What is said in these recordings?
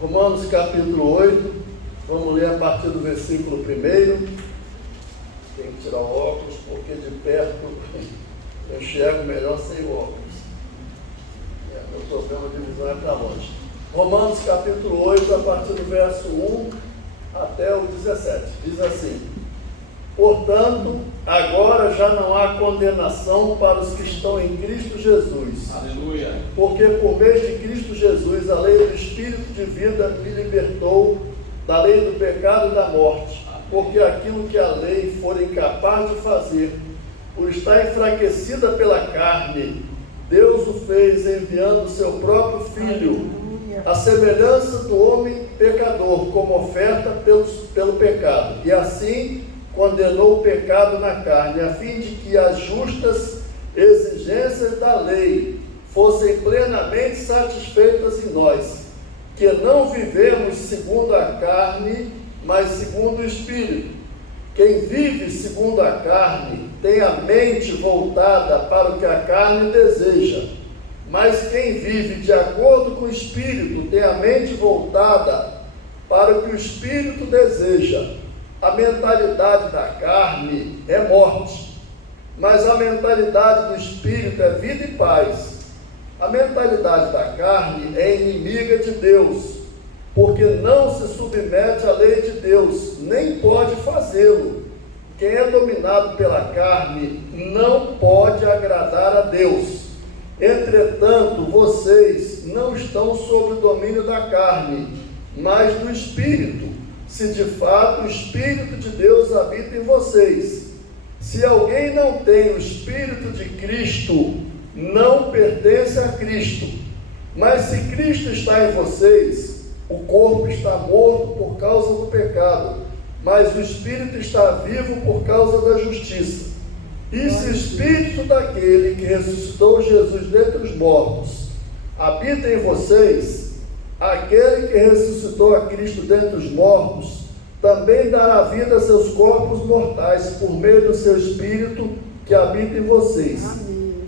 Romanos capítulo 8, vamos ler a partir do versículo 1. Tem que tirar o óculos, porque de perto eu enxergo melhor sem o óculos. Meu problema de visão é para longe. Romanos capítulo 8, a partir do verso 1 até o 17. Diz assim: portanto, agora já não há condenação para os que estão em Cristo Jesus. Aleluia. Porque por meio de Cristo Jesus, a lei do Espírito de vida me libertou da lei do pecado e da morte. Porque aquilo que a lei for incapaz de fazer, por estar enfraquecida pela carne, Deus o fez enviando o seu próprio Filho, a semelhança do homem pecador, como oferta pelo pecado. E assim condenou o pecado na carne, a fim de que as justas exigências da lei fossem plenamente satisfeitas em nós, que não vivemos segundo a carne, mas segundo o Espírito. Quem vive segundo a carne tem a mente voltada para o que a carne deseja, mas quem vive de acordo com o Espírito tem a mente voltada para o que o Espírito deseja. A mentalidade da carne é morte, mas a mentalidade do Espírito é vida e paz. A mentalidade da carne é inimiga de Deus, porque não se submete à lei de Deus, nem pode fazê-lo. Quem é dominado pela carne não pode agradar a Deus. Entretanto, vocês não estão sob o domínio da carne, mas do Espírito, se de fato o Espírito de Deus habita em vocês. Se alguém não tem o Espírito de Cristo, não pertence a Cristo. Mas se Cristo está em vocês, o corpo está morto por causa do pecado, mas o Espírito está vivo por causa da justiça. E se o Espírito daquele que ressuscitou Jesus dentre os mortos habita em vocês, aquele que ressuscitou a Cristo dentre os mortos também dará vida a seus corpos mortais por meio do seu Espírito que habita em vocês.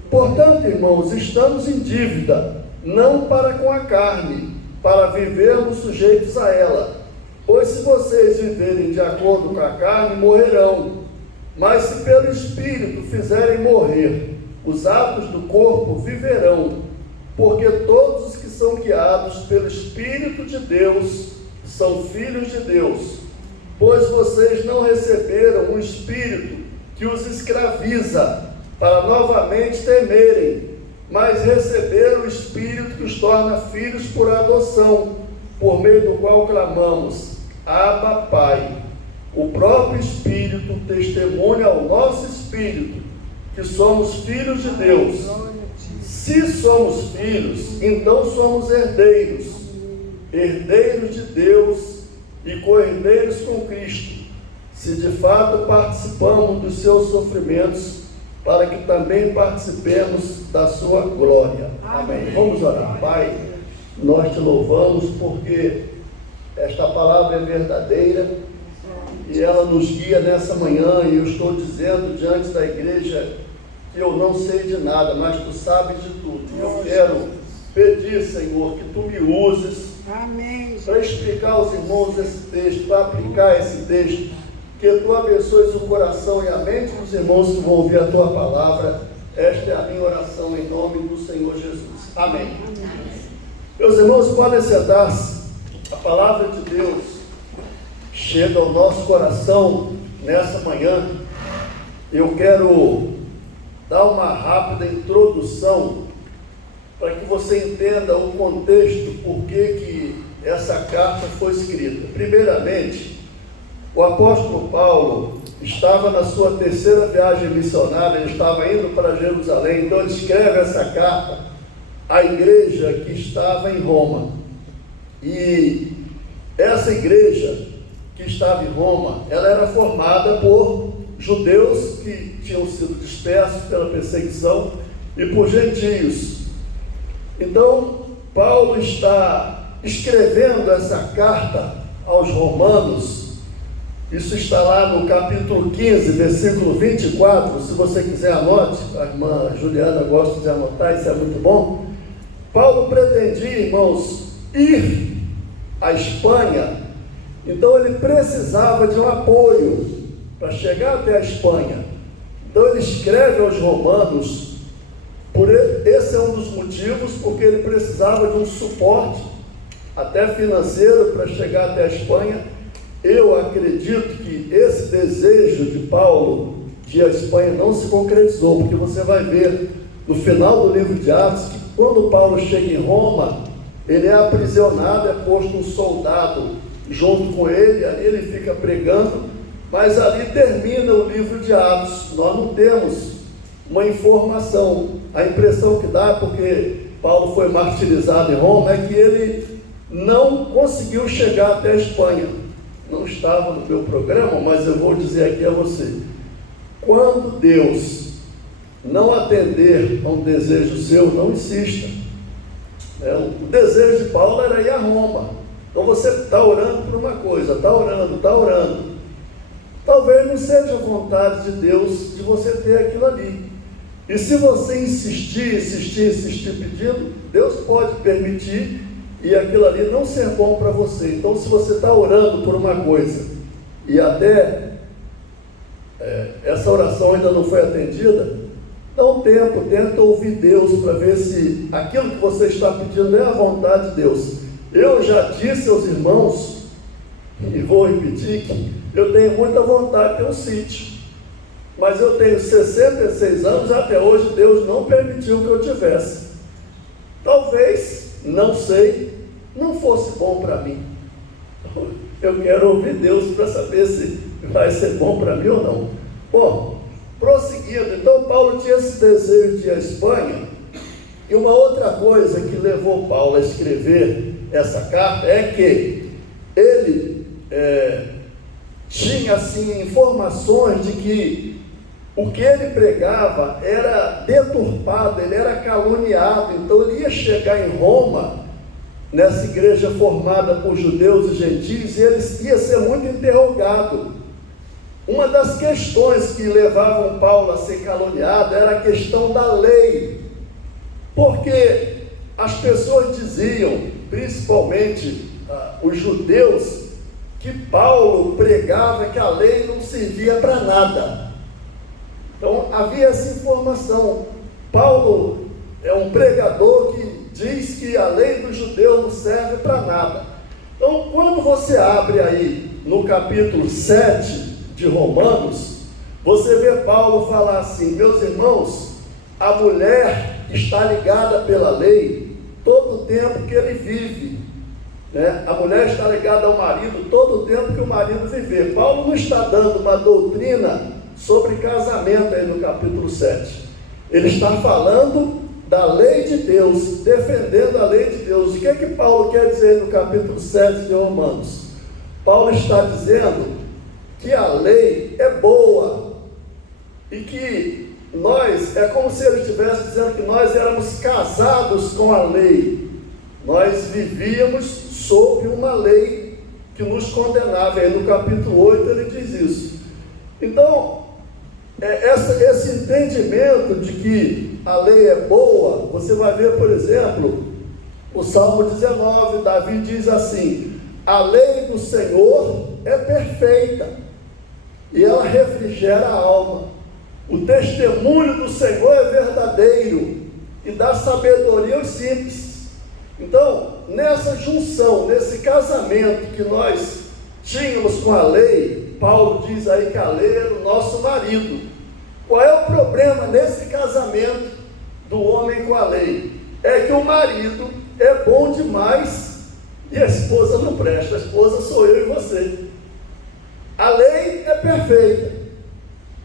Portanto, irmãos, estamos em dívida, não para com a carne, para vivermos sujeitos a ela. Pois se vocês viverem de acordo com a carne, morrerão. Mas se pelo Espírito fizerem morrer os atos do corpo, viverão. Porque todos os que são guiados pelo Espírito de Deus são filhos de Deus. Pois vocês não receberam um espírito que os escraviza para novamente temerem, mas receberam o Espírito que os torna filhos por adoção, por meio do qual clamamos: Abba, Pai. O próprio Espírito testemunha ao nosso espírito que somos filhos de Deus. Se somos filhos, então somos herdeiros, herdeiros de Deus e co-herdeiros com Cristo, se de fato participamos dos seus sofrimentos, para que também participemos da sua glória. Amém. Vamos orar. Pai, nós te louvamos porque esta palavra é verdadeira e ela nos guia nessa manhã, e eu estou dizendo diante da igreja que eu não sei de nada, mas tu sabes de tudo. Eu quero pedir, Senhor, que tu me uses para explicar aos irmãos esse texto, para aplicar esse texto, que tu abençoes o coração e a mente dos irmãos que vão ouvir a tua palavra. Esta é a minha oração em nome do Senhor Jesus. Amém. Meus irmãos, podem sentar-se. A palavra de Deus chega ao nosso coração nessa manhã. Eu quero dar uma rápida introdução para que você entenda o contexto, por que essa carta foi escrita. Primeiramente, o apóstolo Paulo estava na sua terceira viagem missionária, ele estava indo para Jerusalém, então ele escreve essa carta à igreja que estava em Roma. E essa igreja que estava em Roma, ela era formada por judeus que tinham sido dispersos pela perseguição e por gentios. Então, Paulo está escrevendo essa carta aos romanos. Isso está lá no capítulo 15, versículo 24, se você quiser anote, a irmã Juliana gosta de anotar, isso é muito bom. Paulo pretendia, irmãos, ir a Espanha, então ele precisava de um apoio para chegar até a Espanha. Então ele escreve aos romanos, esse é um dos motivos, porque ele precisava de um suporte, até financeiro, para chegar até a Espanha. Eu acredito que esse desejo de Paulo de ir à Espanha não se concretizou, porque você vai ver no final do livro de Atos que quando Paulo chega em Roma, ele é aprisionado, é posto um soldado junto com ele, ali ele fica pregando, mas ali termina o livro de Atos. Nós não temos uma informação. A impressão que dá, porque Paulo foi martirizado em Roma, é que ele não conseguiu chegar até a Espanha. Não estava no meu programa, mas eu vou dizer aqui a você: quando Deus não atender a um desejo seu, não insista. O desejo de Paulo era ir a Roma. Então você está orando por uma coisa, está orando. Talvez não seja a vontade de Deus de você ter aquilo ali. E se você insistir pedindo, Deus pode permitir e aquilo ali não ser bom para você. Então, se você está orando por uma coisa e até essa oração ainda não foi atendida, dá um tempo, tenta ouvir Deus para ver se aquilo que você está pedindo é a vontade de Deus. Eu já disse aos irmãos, e vou repetir, que eu tenho muita vontade de ter um sítio. Mas eu tenho 66 anos e até hoje Deus não permitiu que eu tivesse. Talvez, não sei, não fosse bom para mim. Eu quero ouvir Deus para saber se vai ser bom para mim ou não. Bom, prosseguindo, então Paulo tinha esse desejo de ir à Espanha. E uma outra coisa que levou Paulo a escrever essa carta é que ele tinha assim informações de que o que ele pregava era deturpado, ele era caluniado. Então ele ia chegar em Roma, nessa igreja formada por judeus e gentios, e ele ia ser muito interrogado. Uma das questões que levavam Paulo a ser caluniado era a questão da lei, porque as pessoas diziam, principalmente os judeus, que Paulo pregava que a lei não servia para nada. Então havia essa informação. Paulo é um pregador que diz que a lei dos judeus não serve para nada. Então, quando você abre aí no capítulo 7 de Romanos, você vê Paulo falar assim: meus irmãos, a mulher está ligada pela lei todo o tempo que ele vive, né? A mulher está ligada ao marido todo o tempo que o marido viver. Paulo não está dando uma doutrina sobre casamento aí no capítulo 7. Ele está falando da lei de Deus, defendendo a lei de Deus. O que é que Paulo quer dizer no capítulo 7 de Romanos? Paulo está dizendo que a lei é boa e que nós, é como se ele estivesse dizendo que nós éramos casados com a lei. Nós vivíamos sob uma lei que nos condenava. Aí no capítulo 8 ele diz isso. Então, esse entendimento de que a lei é boa, você vai ver, por exemplo, o Salmo 19, Davi diz assim: a lei do Senhor é perfeita e ela refrigera a alma. O testemunho do Senhor é verdadeiro e dá sabedoria aos simples. Então, nessa junção, nesse casamento que nós tínhamos com a lei, Paulo diz aí que a lei era o nosso marido. Qual é o problema nesse casamento do homem com a lei? É que o marido é bom demais e a esposa não presta. A esposa sou eu e você. A lei é perfeita,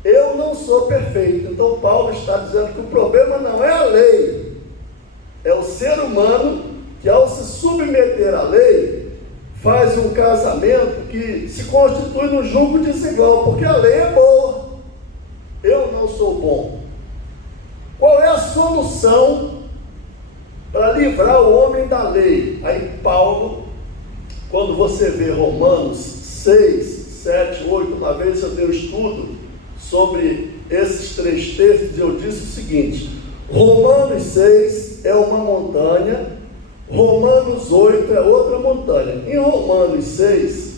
eu não sou perfeito. Então Paulo está dizendo que o problema não é a lei, é o ser humano que, ao se submeter à lei, faz um casamento que se constitui num julgo desigual, porque a lei é boa, eu não sou bom. Qual é a solução para livrar o homem da lei? Aí Paulo, quando você vê Romanos 6, 7, 8, uma vez eu dei um estudo sobre esses 3 textos, eu disse o seguinte: Romanos 6 é uma montanha Romanos 8 é outra montanha. Em Romanos 6,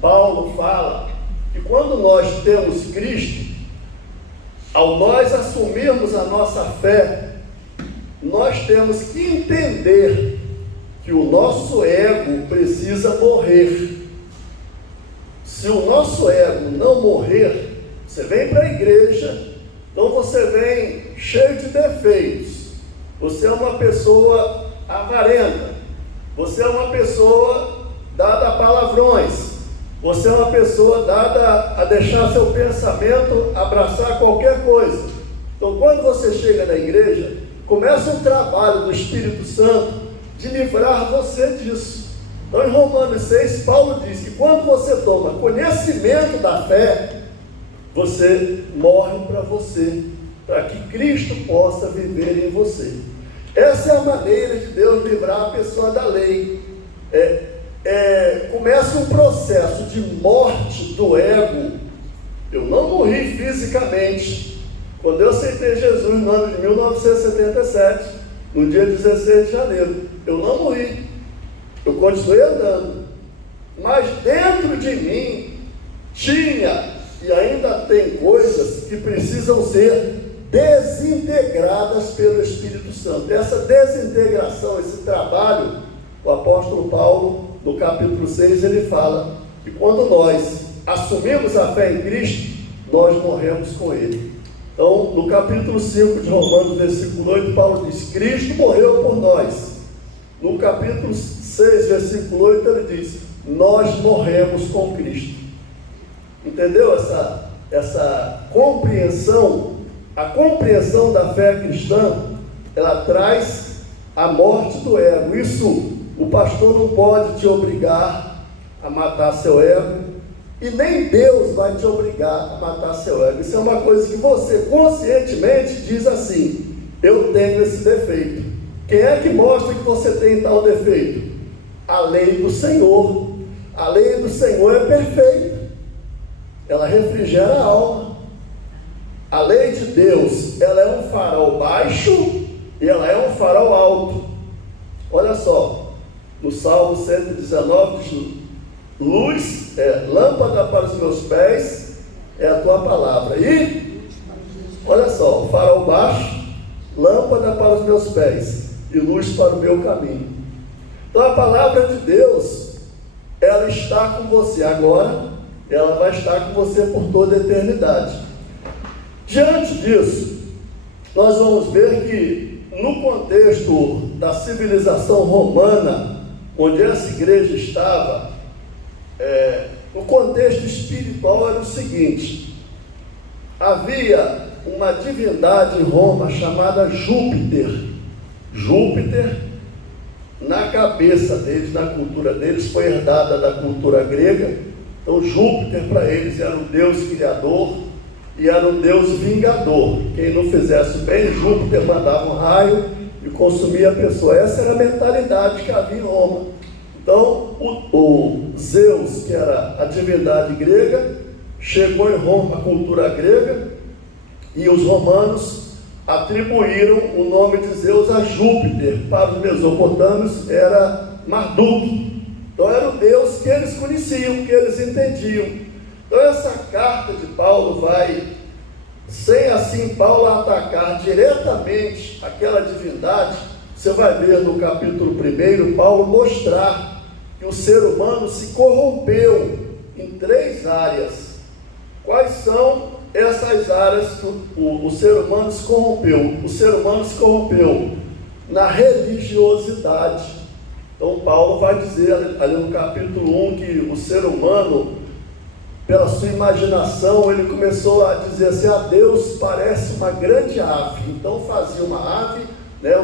Paulo fala que quando nós temos Cristo, ao nós assumirmos a nossa fé, nós temos que entender que o nosso ego precisa morrer. Se o nosso ego não morrer, você vem para a igreja, então você vem cheio de defeitos. Você é uma pessoa avarenta, você é uma pessoa dada a palavrões, você é uma pessoa dada a deixar seu pensamento abraçar qualquer coisa. Então, quando você chega na igreja, começa um trabalho do Espírito Santo de livrar você disso. Então, em Romanos 6, Paulo diz que quando você toma conhecimento da fé, você morre para você, para que Cristo possa viver em você. Essa é a maneira de Deus livrar a pessoa da lei. Começa um processo de morte do ego. Eu não morri fisicamente. Quando eu aceitei Jesus no ano de 1977, no dia 16 de janeiro, eu não morri. Eu continuei andando. Mas dentro de mim tinha e ainda tem coisas que precisam ser desintegradas pelo Espírito Santo. Essa desintegração, esse trabalho, o apóstolo Paulo, no capítulo 6, ele fala que quando nós assumimos a fé em Cristo, nós morremos com Ele. Então, no capítulo 5 de Romanos, versículo 8, Paulo diz: Cristo morreu por nós. No capítulo 6, versículo 8, ele diz: nós morremos com Cristo. Entendeu essa compreensão? A compreensão da fé cristã, ela traz a morte do ego. Isso, o pastor não pode te obrigar a matar seu ego, e nem Deus vai te obrigar a matar seu ego. Isso é uma coisa que você conscientemente diz assim: eu tenho esse defeito. Quem é que mostra que você tem tal defeito? A lei do Senhor. A lei do Senhor é perfeita, ela refrigera a alma. A lei de Deus, ela é um farol baixo e ela é um farol alto. Olha só, no Salmo 119 diz: luz, lâmpada para os meus pés é a tua palavra. E, olha só, farol baixo, lâmpada para os meus pés e luz para o meu caminho. Então a palavra de Deus, ela está com você agora, ela vai estar com você por toda a eternidade. Diante disso, nós vamos ver que no contexto da civilização romana, onde essa igreja estava, o contexto espiritual era o seguinte: havia uma divindade em Roma chamada Júpiter. Júpiter, na cabeça deles, na cultura deles, foi herdada da cultura grega. Então Júpiter para eles era o Deus criador e era um Deus vingador. Quem não fizesse bem, Júpiter mandava um raio e consumia a pessoa. Essa era a mentalidade que havia em Roma. Então, o Zeus, que era a divindade grega, chegou em Roma, a cultura grega, e os romanos atribuíram o nome de Zeus a Júpiter. Para os mesopotâmios era Marduk. Então era o Deus que eles conheciam, que eles entendiam. Então essa carta de Paulo vai, sem assim Paulo atacar diretamente aquela divindade, você vai ver no capítulo 1, Paulo mostrar que o ser humano se corrompeu em 3 áreas. Quais são essas áreas que o ser humano se corrompeu? O ser humano se corrompeu na religiosidade. Então Paulo vai dizer ali no capítulo 1 que o ser humano, pela sua imaginação, ele começou a dizer assim: a Deus parece uma grande ave. Então fazia uma ave, né?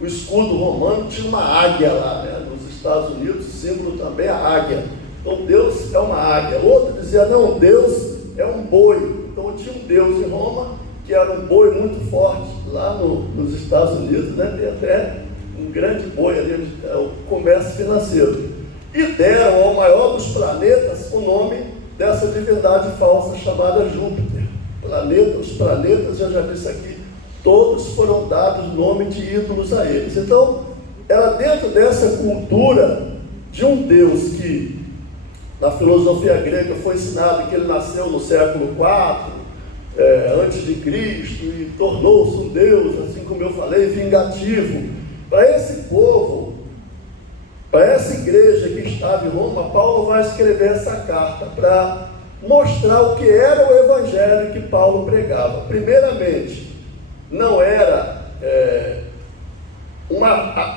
O escudo romano tinha uma águia lá, né? Nos Estados Unidos o símbolo também é a águia. Então Deus é uma águia. Outro dizia: não, Deus é um boi. Então tinha um Deus em Roma que era um boi muito forte. Lá nos Estados Unidos, né? Tem até um grande boi ali, o comércio financeiro. E deram ao maior dos planetas o nome dessa divindade falsa chamada Júpiter. Os planetas, eu já disse aqui, todos foram dados nome de ídolos a eles. Então, ela dentro dessa cultura de um Deus que na filosofia grega foi ensinado que ele nasceu no século IV antes de Cristo e tornou-se um Deus, assim como eu falei, vingativo. Para esse povo, para essa igreja que estava em Roma, Paulo vai escrever essa carta para mostrar o que era o evangelho que Paulo pregava. Primeiramente, não era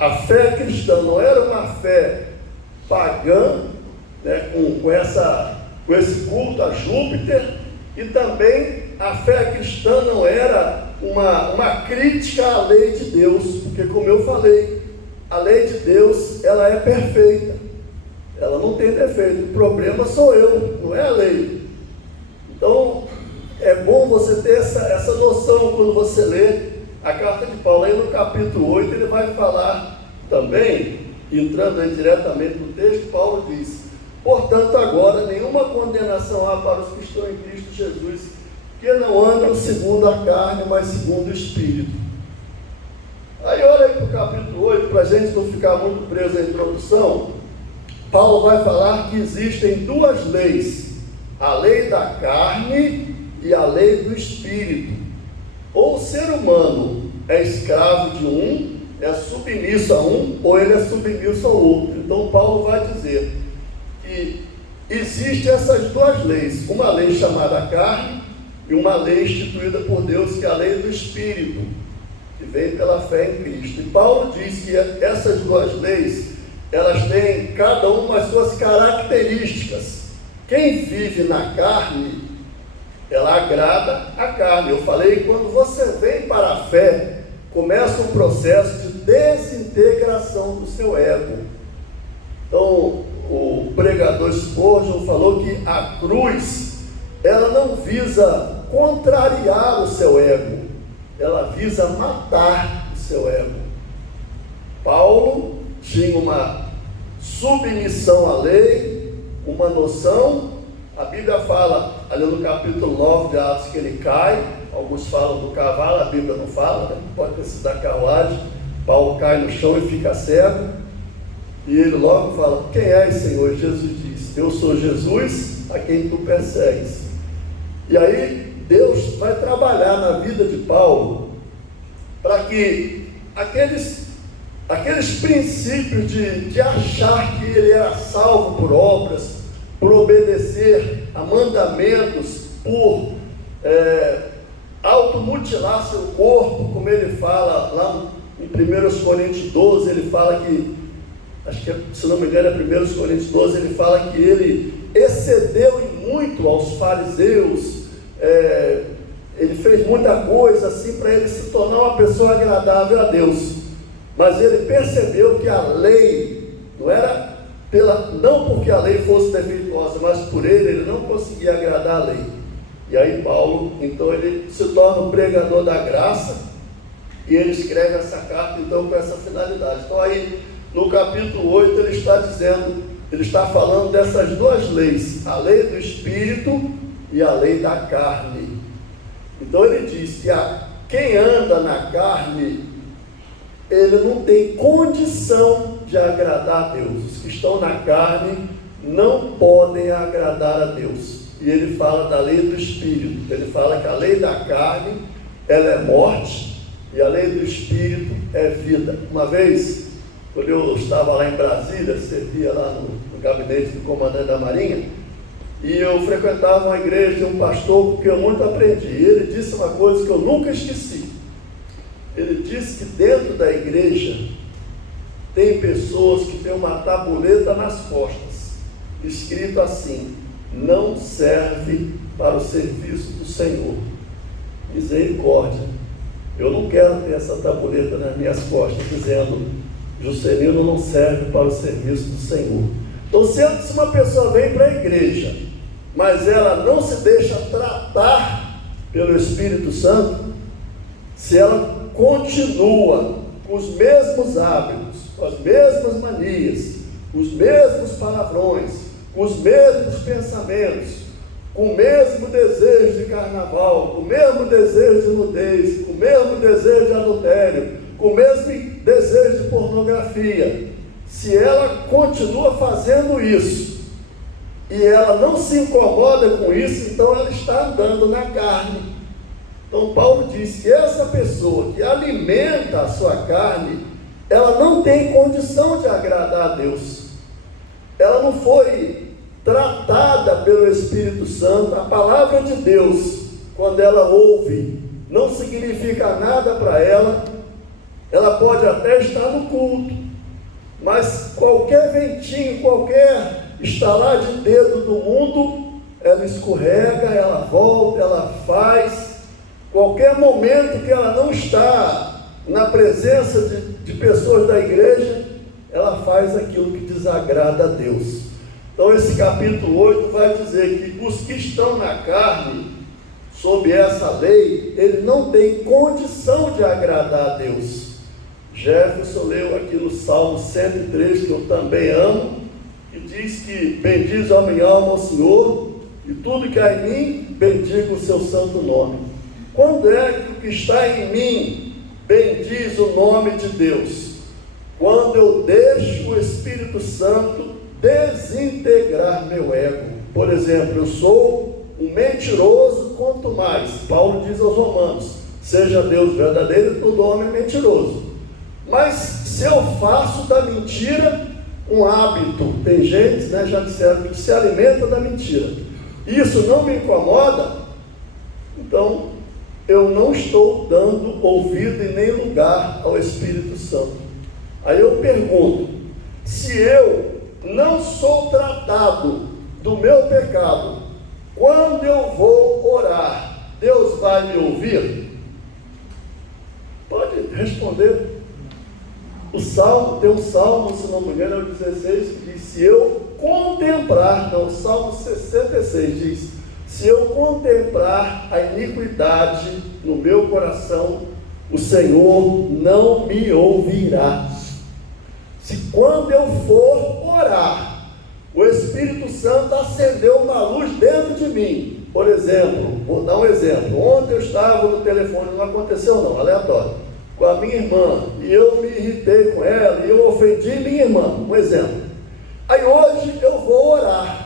a fé cristã, não era uma fé pagã, né, com esse culto a Júpiter, e também a fé cristã não era uma crítica à lei de Deus, porque, como eu falei, a lei de Deus, ela é perfeita, ela não tem defeito. O problema sou eu, não é a lei. Então é bom você ter essa noção quando você lê a carta de Paulo. Aí no capítulo 8 ele vai falar também, entrando aí diretamente no texto, Paulo diz: portanto agora nenhuma condenação há para os que estão em Cristo Jesus, que não andam segundo a carne, mas segundo o Espírito. Aí olha aí para o capítulo 8, para a gente não ficar muito preso à introdução. Paulo vai falar que existem duas leis: a lei da carne e a lei do Espírito. Ou o ser humano é escravo de um, é submisso a um, ou ele é submisso ao outro. Então Paulo vai dizer que existem essas duas leis, uma lei chamada carne e uma lei instituída por Deus, que é a lei do Espírito, que vem pela fé em Cristo. E Paulo diz que essas duas leis, elas têm cada uma as suas características. Quem vive na carne, ela agrada a carne. Eu falei, quando você vem para a fé, começa um processo de desintegração do seu ego. Então, o pregador Spurgeon falou que a cruz, ela não visa contrariar o seu ego, ela visa matar o seu ego. Paulo tinha uma submissão à lei, uma noção. A Bíblia fala, ali no capítulo 9 de Atos, que ele cai. Alguns falam do cavalo, a Bíblia não fala, né? Pode ter sido da carruagem. Paulo cai no chão e fica cego. E ele logo fala: quem és, Senhor? Jesus diz: eu sou Jesus, a quem tu persegues. E aí Deus vai trabalhar na vida de Paulo para que aqueles princípios de achar que ele era salvo por obras, por obedecer a mandamentos, por automutilar seu corpo, como ele fala lá em 1 Coríntios 12, ele fala que, acho que se não me engano é 1 Coríntios 12, ele fala que ele excedeu em muito aos fariseus, ele fez muita coisa assim para ele se tornar uma pessoa agradável a Deus, mas ele percebeu que a lei não era não porque a lei fosse defeituosa, mas por ele não conseguia agradar a lei. E aí Paulo, então, ele se torna um pregador da graça, e ele escreve essa carta então com essa finalidade. Então aí no capítulo 8 ele está dizendo, ele está falando dessas duas leis, a lei do Espírito e a lei da carne. Então ele diz que quem anda na carne, ele não tem condição de agradar a Deus. Os que estão na carne não podem agradar a Deus. E ele fala da lei do Espírito. Ele fala que a lei da carne, ela é morte, e a lei do Espírito é vida. Uma vez, quando eu estava lá em Brasília, servia lá no gabinete do comandante da Marinha, e eu frequentava uma igreja de um pastor que eu muito aprendi. E ele disse uma coisa que eu nunca esqueci. Ele disse que dentro da igreja tem pessoas que têm uma tabuleta nas costas, escrito assim: não serve para o serviço do Senhor. Misericórdia. Eu não quero ter essa tabuleta nas minhas costas dizendo: Juscelino não serve para o serviço do Senhor. Então, se uma pessoa vem para a igreja, mas ela não se deixa tratar pelo Espírito Santo, se ela continua com os mesmos hábitos, com as mesmas manias, com os mesmos palavrões, com os mesmos pensamentos, com o mesmo desejo de carnaval, com o mesmo desejo de nudez, com o mesmo desejo de adultério, com o mesmo desejo de pornografia, pornografia, se ela continua fazendo isso, e ela não se incomoda com isso, então ela está andando na carne. Então Paulo diz que essa pessoa que alimenta a sua carne, ela não tem condição de agradar a Deus. Ela não foi tratada pelo Espírito Santo. A palavra de Deus, quando ela ouve, não significa nada para ela. Ela pode até estar no culto, mas qualquer ventinho, qualquer estalar de dedo do mundo, ela escorrega, ela volta, ela faz. Qualquer momento que ela não está na presença de pessoas da igreja, ela faz aquilo que desagrada a Deus. Então esse capítulo 8 vai dizer que os que estão na carne, sob essa lei, ele não tem condição de agradar a Deus. Jefferson leu aqui no Salmo 103, que eu também amo, que diz que bendiz a minha alma ao Senhor, e tudo que há em mim, bendiga o seu santo nome. Quando é que o que está em mim bendiz o nome de Deus? Quando eu deixo o Espírito Santo desintegrar meu ego. Por exemplo, eu sou um mentiroso, quanto mais. Paulo diz aos Romanos, seja Deus verdadeiro e todo homem é mentiroso. Mas se eu faço da mentira um hábito, tem gente, já disseram, que se alimenta da mentira, isso não me incomoda, então eu não estou dando ouvido e nem lugar ao Espírito Santo. Aí eu pergunto, se eu não sou tratado do meu pecado, quando eu vou orar, Deus vai me ouvir? Pode responder. O salmo, tem um salmo, se não me engano, é o 16, que diz, se eu contemplar, não, o salmo 66 diz, se eu contemplar a iniquidade no meu coração, o Senhor não me ouvirá. Se quando eu for orar, o Espírito Santo acendeu uma luz dentro de mim, por exemplo, vou dar um exemplo, ontem eu estava no telefone, não aconteceu não, aleatório, com a minha irmã, e eu me irritei com ela, e eu ofendi minha irmã, um exemplo. Aí hoje eu vou orar.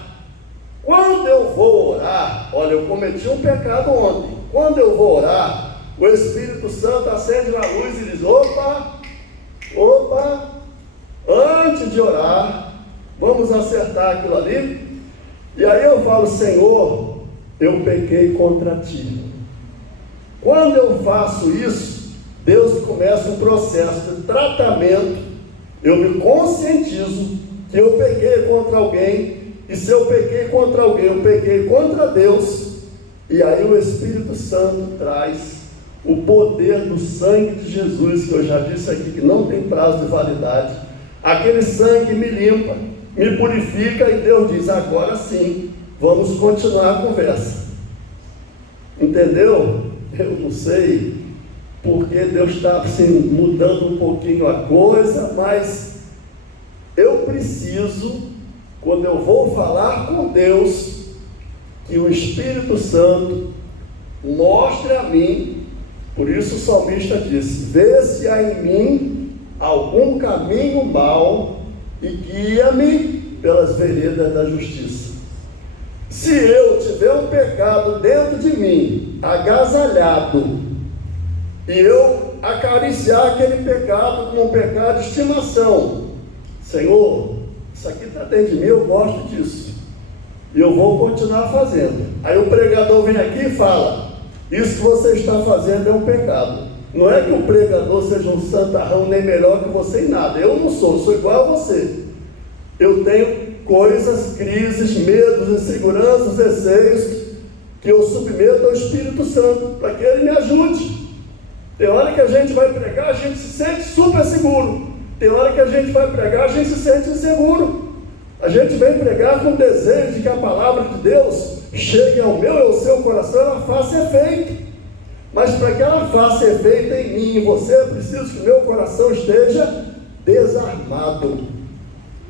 Quando eu vou orar, olha, eu cometi um pecado ontem. Quando eu vou orar, o Espírito Santo acende uma luz e diz, opa, antes de orar, vamos acertar aquilo ali. E aí eu falo, Senhor, eu pequei contra ti. Quando eu faço isso, Deus começa um processo de tratamento. Eu me conscientizo que eu pequei contra alguém. E se eu pequei contra alguém, eu pequei contra Deus. E aí o Espírito Santo traz o poder do sangue de Jesus, que eu já disse aqui, que não tem prazo de validade. Aquele sangue me limpa, me purifica, e Deus diz, agora sim, vamos continuar a conversa. Entendeu? Eu não sei porque Deus está assim, mudando um pouquinho a coisa, mas eu preciso, quando eu vou falar com Deus, que o Espírito Santo mostre a mim. Por isso o salmista disse, vê se há em mim algum caminho mau e guia-me pelas veredas da justiça. Se eu tiver um pecado dentro de mim, agasalhado, e eu acariciar aquele pecado como um pecado de estimação, Senhor, isso aqui está dentro de mim, eu gosto disso, e eu vou continuar fazendo. Aí o pregador vem aqui e fala, isso que você está fazendo é um pecado. Não é que o pregador seja um santarrão, nem melhor que você em nada. Eu não sou igual a você. Eu tenho coisas, crises, medos, inseguranças, receios, que eu submeto ao Espírito Santo, para que Ele me ajude. Tem hora que a gente vai pregar, a gente se sente super seguro. Tem hora que a gente vai pregar, a gente se sente inseguro. A gente vem pregar com o desejo de que a palavra de Deus chegue ao meu e ao seu coração, ela faça efeito. Mas para que ela faça efeito em mim e em você, eu preciso que o meu coração esteja desarmado.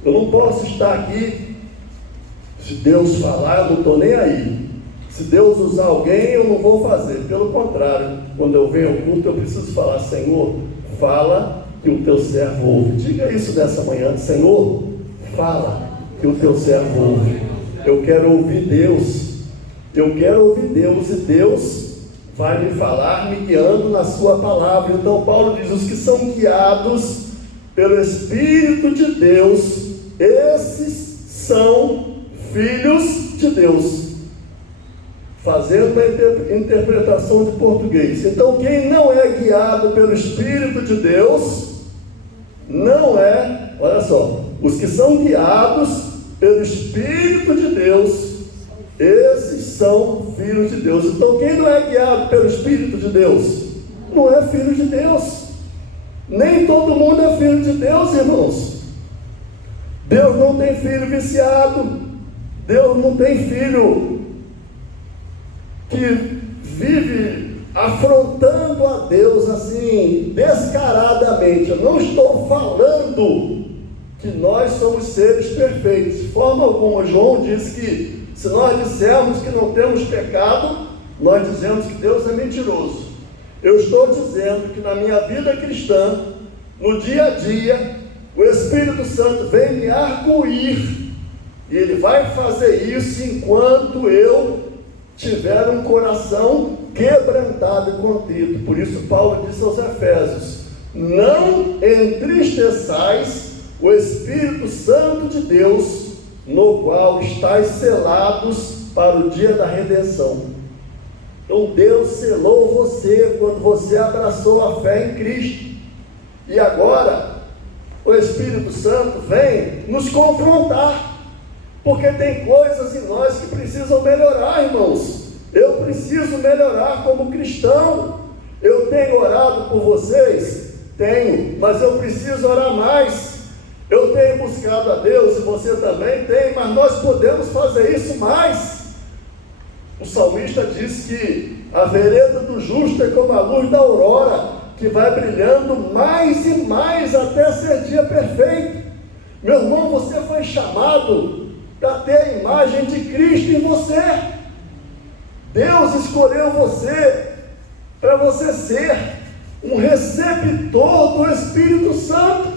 Eu não posso estar aqui, se Deus falar, eu não estou nem aí. Se Deus usar alguém, eu não vou fazer. Pelo contrário, quando eu venho ao culto, eu preciso falar, Senhor, fala que o teu servo ouve. Diga isso nessa manhã: Senhor, fala que o teu servo ouve. Eu quero ouvir Deus, eu quero ouvir Deus, e Deus vai me falar, me guiando na sua palavra. Então Paulo diz: os que são guiados pelo Espírito de Deus, esses são filhos de Deus. Fazendo uma interpretação de português. Então, quem não é guiado pelo Espírito de Deus, não é, olha só, os que são guiados pelo Espírito de Deus, esses são filhos de Deus. Então, quem não é guiado pelo Espírito de Deus, não é filho de Deus. Nem todo mundo é filho de Deus, irmãos. Deus não tem filho viciado, Deus não tem filho que vive afrontando a Deus assim, descaradamente. Eu não estou falando que nós somos seres perfeitos, de forma alguma. João diz que se nós dissermos que não temos pecado, nós dizemos que Deus é mentiroso. Eu estou dizendo que na minha vida cristã, no dia a dia, o Espírito Santo vem me arguir, e Ele vai fazer isso enquanto eu tiver um coração quebrantado e contrito. Por isso Paulo disse aos Efésios: não entristeçais o Espírito Santo de Deus, no qual estáis selados para o dia da redenção. Então Deus selou você quando você abraçou a fé em Cristo, e agora o Espírito Santo vem nos confrontar, porque tem coisas em nós que precisam melhorar, irmãos. Eu preciso melhorar como cristão. Eu tenho orado por vocês? Tenho, mas eu preciso orar mais. Eu tenho buscado a Deus, e você também tem, mas nós podemos fazer isso mais. O salmista diz que a vereda do justo é como a luz da aurora, que vai brilhando mais e mais até ser dia perfeito. Meu irmão, você foi chamado para ter a imagem de Cristo em você. Deus escolheu você para você ser um receptor do Espírito Santo.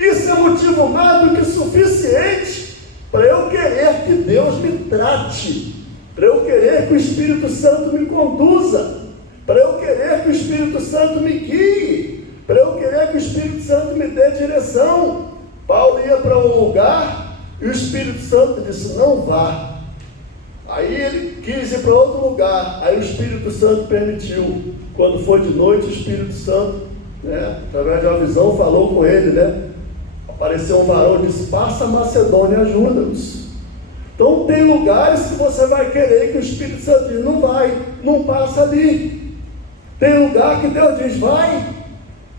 Isso é motivo mais do que suficiente para eu querer que Deus me trate, para eu querer que o Espírito Santo me conduza, para eu querer que o Espírito Santo me guie, para eu querer que o Espírito Santo me dê direção. Paulo ia para um lugar e o Espírito Santo disse: não vá. Aí ele quis ir para outro lugar, aí o Espírito Santo permitiu. Quando foi de noite, o Espírito Santo, através de uma visão, falou com ele, apareceu um varão e disse: passa a Macedônia, ajuda-nos. Então tem lugares que você vai querer que o Espírito Santo diz: não vai, não passa ali. Tem lugar que Deus diz: vai.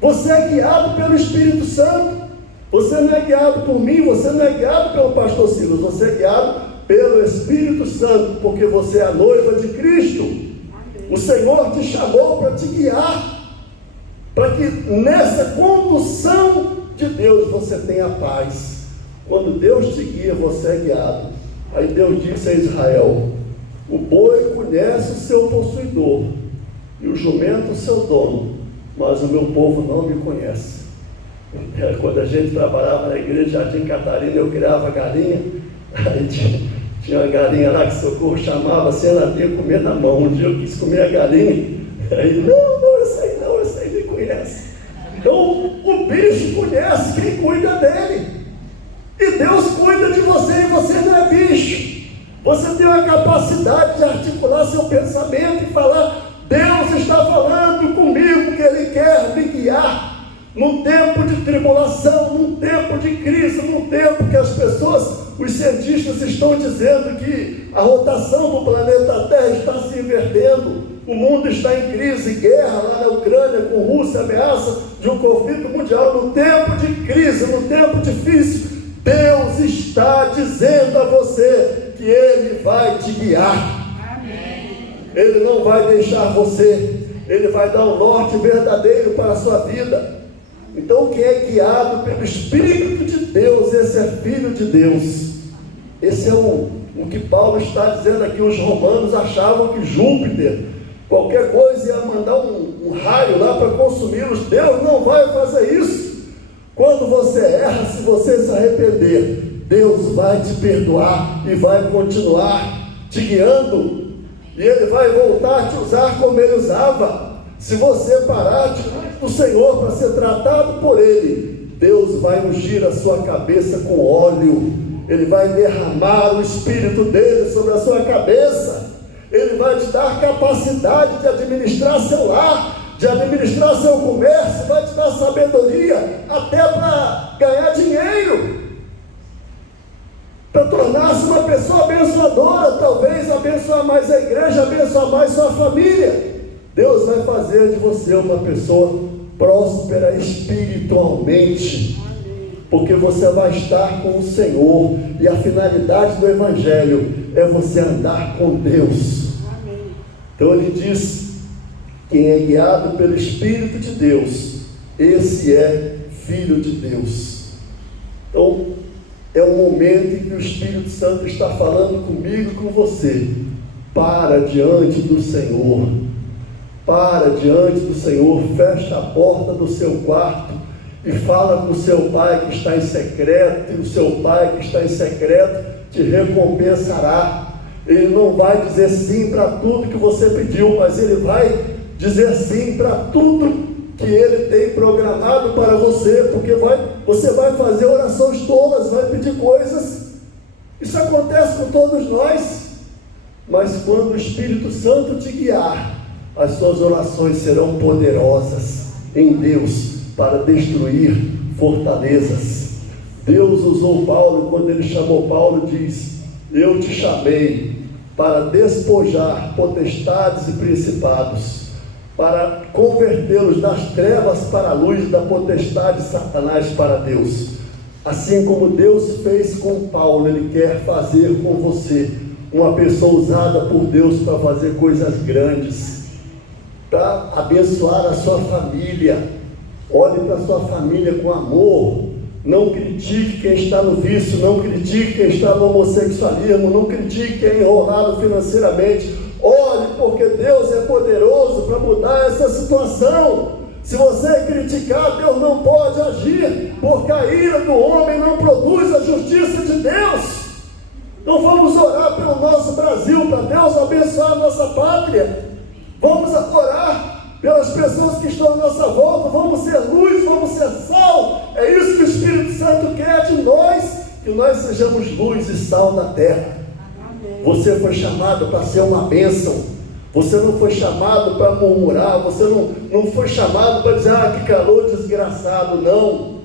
Você é guiado pelo Espírito Santo. Você não é guiado por mim, você não é guiado pelo pastor Silas, você é guiado pelo Espírito Santo, porque você é a noiva de Cristo. O Senhor te chamou para te guiar, para que nessa condução de Deus você tenha paz. Quando Deus te guia, você é guiado. Aí Deus disse a Israel: o boi conhece o seu possuidor, e o jumento o seu dono, mas o meu povo não me conhece. Quando a gente trabalhava na igreja de Jardim Catarina, eu criava galinha. Aí tinha uma galinha lá que Socorro chamava assim, ela vinha comer na mão. Um dia eu quis comer a galinha, aí não, esse aí me conhece. Então o bicho conhece quem cuida dele, e Deus cuida de você, e você não é bicho. Você tem a capacidade de articular seu pensamento e falar: Deus está falando comigo, que Ele quer me guiar. Num tempo de tribulação, num tempo de crise, num tempo que as pessoas, os cientistas estão dizendo que a rotação do planeta Terra está se invertendo, o mundo está em crise, guerra lá na Ucrânia com Rússia, ameaça de um conflito mundial. No tempo de crise, no tempo difícil, Deus está dizendo a você que Ele vai te guiar. Amém. Ele não vai deixar você, Ele vai dar um norte verdadeiro para a sua vida. Então, quem é guiado pelo Espírito de Deus, esse é filho de Deus. Esse é o que Paulo está dizendo aqui. Os romanos achavam que Júpiter, qualquer coisa, ia mandar um raio lá para consumi-los. Deus não vai fazer isso. arrepender, Deus vai te perdoar e vai continuar te guiando. E Ele vai voltar a te usar como Ele usava. Se você parar diante do Senhor para ser tratado por Ele, Deus vai ungir a sua cabeça com óleo. Ele vai derramar o Espírito dele sobre a sua cabeça. Ele vai te dar capacidade de administrar seu lar, de administrar seu comércio, vai te dar sabedoria até para ganhar dinheiro, para tornar-se uma pessoa abençoadora, talvez abençoar mais a igreja, abençoar mais sua família. Deus vai fazer de você uma pessoa próspera espiritualmente, porque você vai estar com o Senhor, e a finalidade do Evangelho é você andar com Deus. Então ele diz: quem é guiado pelo Espírito de Deus, esse é filho de Deus. Então é o momento em que o Espírito Santo está falando comigo e com você. Para diante do Senhor, para diante do Senhor, fecha a porta do seu quarto e fala com o seu Pai que está em secreto, e o seu Pai que está em secreto te recompensará. Ele não vai dizer sim para tudo que você pediu, mas Ele vai dizer sim para tudo que Ele tem programado para você, porque você vai fazer orações tolas, vai pedir coisas. Isso acontece com todos nós, mas quando o Espírito Santo te guiar, as suas orações serão poderosas em Deus para destruir fortalezas. Deus usou Paulo, e quando Ele chamou Paulo, diz: eu te chamei para despojar potestades e principados, para convertê-los das trevas para a luz, da potestade de Satanás para Deus. Assim como Deus fez com Paulo, Ele quer fazer com você, uma pessoa usada por Deus para fazer coisas grandes, para abençoar a sua família. Olhe para a sua família com amor. Não critique quem está no vício, não critique quem está no homossexualismo, não critique quem é enrolado financeiramente. Olhe, porque Deus é poderoso para mudar essa situação. Se você criticar, Deus não pode agir, porque a ira do homem não produz a justiça de Deus. Então vamos orar pelo nosso Brasil, para Deus abençoar a nossa pátria. Vamos orar pelas pessoas que estão à nossa volta. Vamos ser luz, vamos ser sal. É isso que o Espírito Santo quer de nós, que nós sejamos luz e sal da terra. Você foi chamado para ser uma bênção. Você não foi chamado para murmurar. Você não foi chamado para dizer: que calor desgraçado. Não.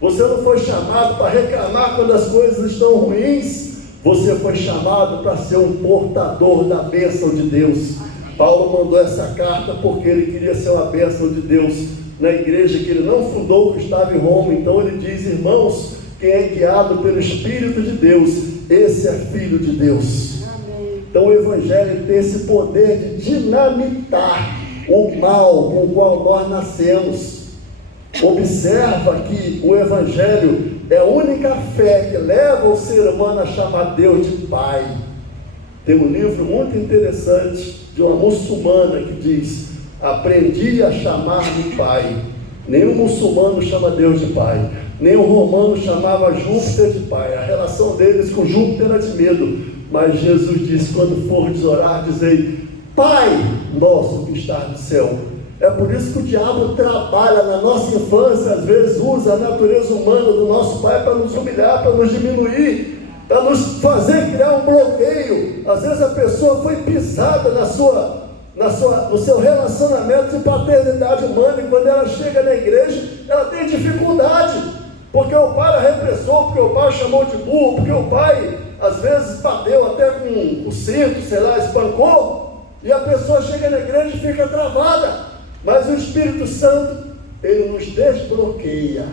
Você não foi chamado para reclamar quando as coisas estão ruins. Você foi chamado para ser um portador da bênção de Deus. Paulo mandou essa carta porque ele queria ser uma bênção de Deus na igreja que ele não fundou, que estava em Roma. Então ele diz: irmãos, quem é guiado pelo Espírito de Deus, esse é filho de Deus. Amém. Então o Evangelho tem esse poder de dinamitar o mal com o qual nós nascemos. Observa que o Evangelho é a única fé que leva o ser humano a chamar Deus de Pai. Tem um livro muito interessante de uma muçulmana que diz: aprendi a chamar de Pai. Nenhum muçulmano chama Deus de Pai, nem o romano chamava Júpiter de Pai. A relação deles com Júpiter era de medo, mas Jesus disse: quando fordes orar, dizei: Pai nosso que está no céu. É por isso que o diabo trabalha na nossa infância, às vezes usa a natureza humana do nosso pai para nos humilhar, para nos diminuir, para nos fazer criar um bloqueio. Às vezes a pessoa foi pisada no seu relacionamento de paternidade humana, e quando ela chega na igreja, ela tem dificuldade, porque o pai a repressou, porque o pai chamou de burro, porque o pai às vezes bateu até com o cinto, sei lá, espancou, e a pessoa chega na igreja e fica travada. Mas o Espírito Santo, ele nos desbloqueia.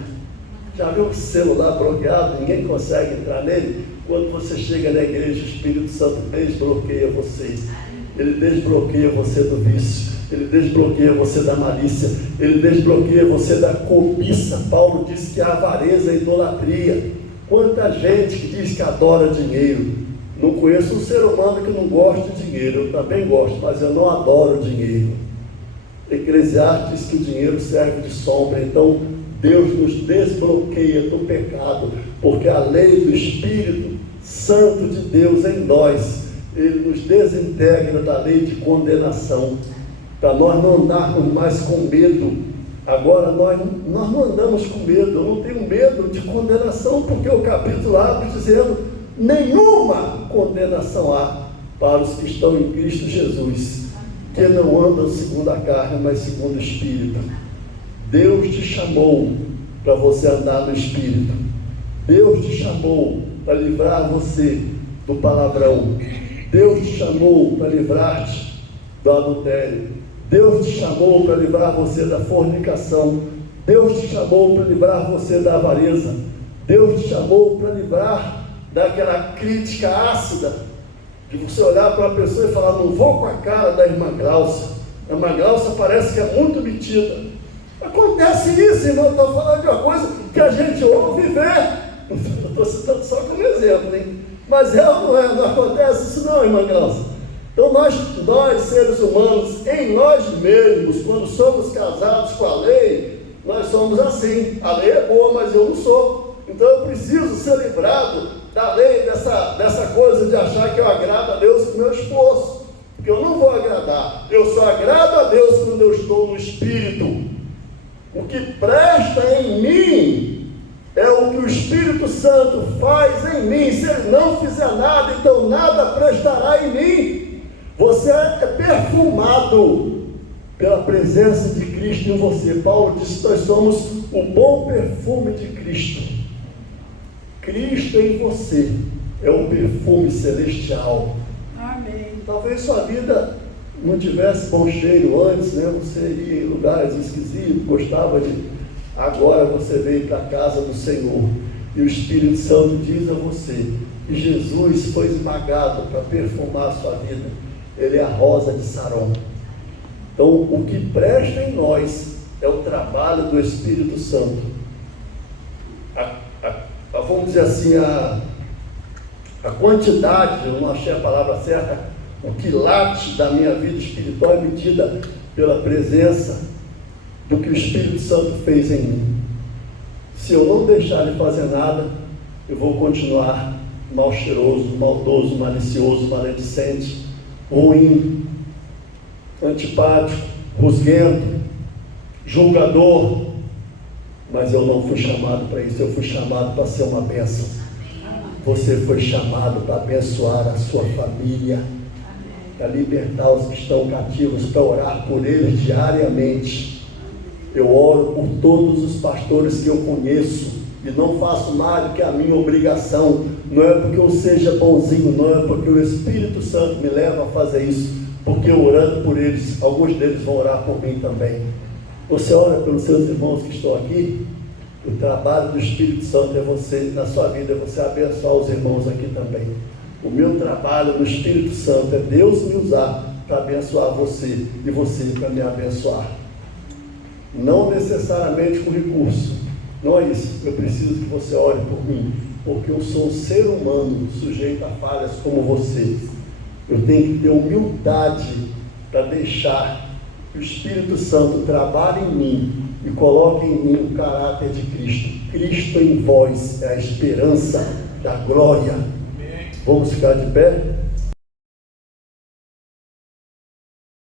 Já viu o celular bloqueado? Ninguém consegue entrar nele. Quando você chega na igreja, o Espírito Santo desbloqueia você. Ele desbloqueia você do vício, ele desbloqueia você da malícia, ele desbloqueia você da cobiça. Paulo diz que a avareza é idolatria. Quanta gente que diz que adora dinheiro. Não conheço um ser humano que não gosta de dinheiro. Eu também gosto, mas eu não adoro dinheiro. Eclesiastes diz que o dinheiro serve de sombra. Então Deus nos desbloqueia do pecado, porque a lei do Espírito Santo de Deus em nós, ele nos desintegra da lei de condenação, para nós não andarmos mais com medo. Agora nós não andamos com medo. Eu não tenho medo de condenação, porque o capítulo abre dizendo: nenhuma condenação há para os que estão em Cristo Jesus, que não andam segundo a carne, mas segundo o Espírito. Deus te chamou para você andar no Espírito. Deus te chamou para livrar você do palavrão. Deus te chamou para livrar-te do adultério. Deus te chamou para livrar você da fornicação. Deus te chamou para livrar você da avareza. Deus te chamou para livrar daquela crítica ácida, de você olhar para uma pessoa e falar: não vou com a cara da irmã Glaucia. A irmã Glaucia parece que é muito metida. Acontece isso, irmão. Estou falando de uma coisa que a gente ouve e vê. Estou citando só como exemplo, hein? Mas não acontece isso não, irmã Glaucia. Então nós seres humanos, em nós mesmos, quando somos casados com a lei, nós somos assim. A lei é boa, mas eu não sou. Então eu preciso ser livrado da lei, dessa coisa de achar que eu agrado a Deus com meu esforço, porque eu não vou agradar. Eu só agrado a Deus quando eu estou no Espírito. O que presta em mim é o que o Espírito Santo faz em mim. Se ele não fizer nada, então nada prestará em mim. Você é perfumado pela presença de Cristo em você. Paulo disse que nós somos o bom perfume de Cristo. Cristo em você é um perfume celestial. Amém. Talvez sua vida não tivesse bom cheiro antes, né? Você ia em lugares esquisitos, gostava de... Agora você veio para a casa do Senhor, e o Espírito Santo diz a você que Jesus foi esmagado para perfumar a sua vida. Ele é a rosa de Saron. Então, o que presta em nós é o trabalho do Espírito Santo. Vamos dizer assim, a quantidade, eu não achei a palavra certa, o quilate da minha vida espiritual é medida pela presença do que o Espírito Santo fez em mim. Se eu não deixar de fazer nada, eu vou continuar mal cheiroso, maldoso, malicioso, maledicente, ruim, antipático, rusguento, julgador. Mas eu não fui chamado para isso. Eu fui chamado para ser uma bênção. Você foi chamado para abençoar a sua família, para libertar os que estão cativos, para orar por eles diariamente. Eu oro por todos os pastores que eu conheço e não faço nada que é a minha obrigação. Não é porque eu seja bonzinho, não é porque o Espírito Santo me leva a fazer isso, porque eu orando por eles, alguns deles vão orar por mim também. Você ora pelos seus irmãos que estão aqui. O trabalho do Espírito Santo é você, na sua vida, é você abençoar os irmãos aqui também. O meu trabalho no Espírito Santo é Deus me usar para abençoar você e você para me abençoar. Não necessariamente com recurso, não é isso. Eu preciso que você ore por mim, porque eu sou um ser humano sujeito a falhas como você. Eu tenho que ter humildade para deixar que o Espírito Santo trabalhe em mim e coloque em mim o caráter de Cristo. Cristo em vós é a esperança da glória. Vamos ficar de pé?